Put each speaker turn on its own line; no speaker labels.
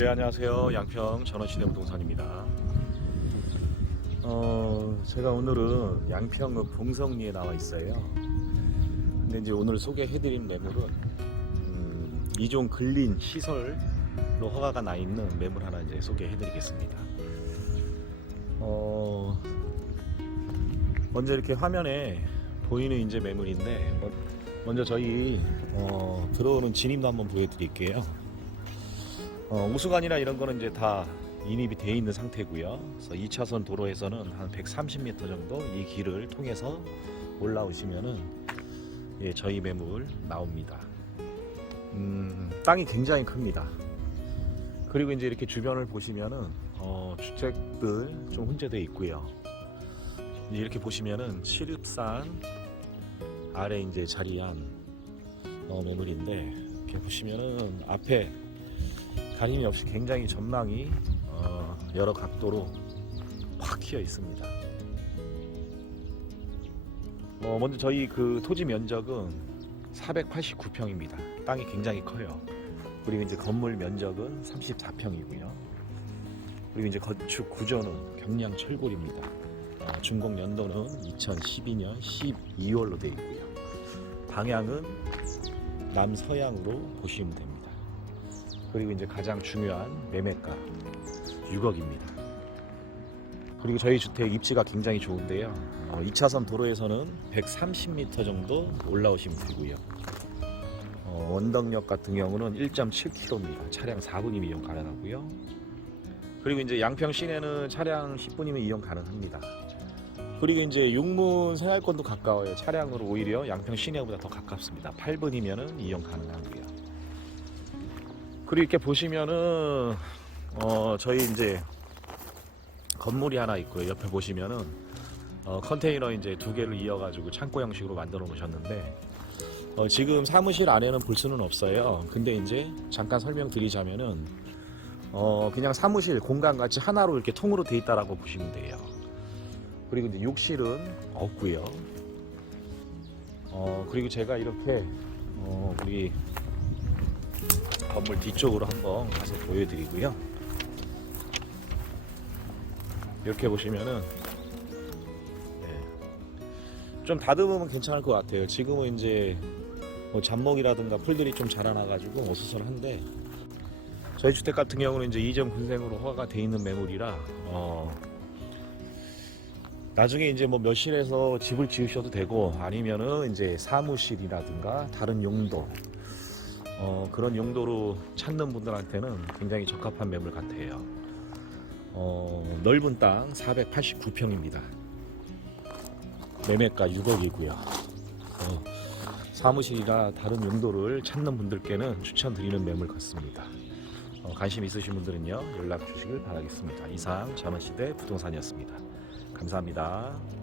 네 안녕하세요. 양평 전원시대 부동산입니다. 어 제가 오늘은 양평 그 봉성리에 나와 있어요. 근데 이제 오늘 소개해드린 매물은 음, 이종 근린 시설로 허가가 나 있는 매물 하나 이제 소개해드리겠습니다. 어 먼저 이렇게 화면에 보이는 이제 매물인데 먼- 먼저 저희 어, 들어오는 진입도 한번 보여드릴게요 어, 우수관이나 이런 거는 이제 다 인입이 돼 있는 상태고요. 그래서 2차선 도로에서는 한 130m 정도 이 길을 통해서 올라오시면은 예, 저희 매물 나옵니다. 음, 땅이 굉장히 큽니다. 그리고 이제 이렇게 주변을 보시면은 어, 주택들 좀 혼재돼 있고요. 이렇게 보시면은 칠읍산 아래 이제 자리한 어, 매물인데 이렇게 보시면은 앞에 가림이 없이 굉장히 전망이 어, 여러 각도로 확 휘어 있습니다. 어, 먼저 저희 그 토지 면적은 489평입니다. 땅이 굉장히 커요. 그리고 이제 건물 면적은 34평이고요. 그리고 이제 건축 구조는 경량 철골입니다. 어, 준공 연도는 2012년 12월로 되어 있고요. 방향은 남서향으로 보시면 됩니다. 그리고 이제 가장 중요한 매매가 6억입니다. 그리고 저희 주택 입지가 굉장히 좋은데요. 어, 2차선 도로에서는 130m 정도 올라오시면 되고요. 어, 원덕역 같은 경우는 1.7km입니다. 차량 4분이면 이용 가능하고요. 그리고 이제 양평 시내는 차량 10분이면 이용 가능합니다. 그리고 이제 용문 생활권도 가까워요. 차량으로 오히려 양평 시내보다 더 가깝습니다. 8분이면은 이용 가능하고요. 그리고 이렇게 보시면은 어 저희 이제 건물이 하나 있고요. 옆에 보시면은 어 컨테이너 이제 두 개를 이어가지고 창고 형식으로 만들어 놓으셨는데 어 지금 사무실 안에는 볼 수는 없어요. 근데 이제 잠깐 설명드리자면은 어 그냥 사무실 공간 같이 하나로 이렇게 통으로 돼 있다라고 보시면 돼요. 그리고 이제 욕실은 없고요. 어 그리고 제가 이렇게 어 우리 건물 뒤쪽으로 한번 가서 보여드리고요. 이렇게 보시면은 네. 좀 다듬으면 괜찮을 것 같아요. 지금은 이제 뭐 잡목이라든가 풀들이 좀 자라나가지고 어수선한데 저희 주택 같은 경우는 이제 이전 군생으로 허가가 돼 있는 매물이라 어 나중에 이제 뭐 몇실에서 집을 지으셔도 되고 아니면은 이제 사무실이라든가 다른 용도 어, 그런 용도로 찾는 분들한테는 굉장히 적합한 매물 같아요. 어, 넓은 땅 489평입니다. 매매가 6억이고요. 어, 사무실이나 다른 용도를 찾는 분들께는 추천드리는 매물 같습니다. 어, 관심 있으신 분들은요 연락 주시길 바라겠습니다. 이상 전원시대 부동산이었습니다. 감사합니다.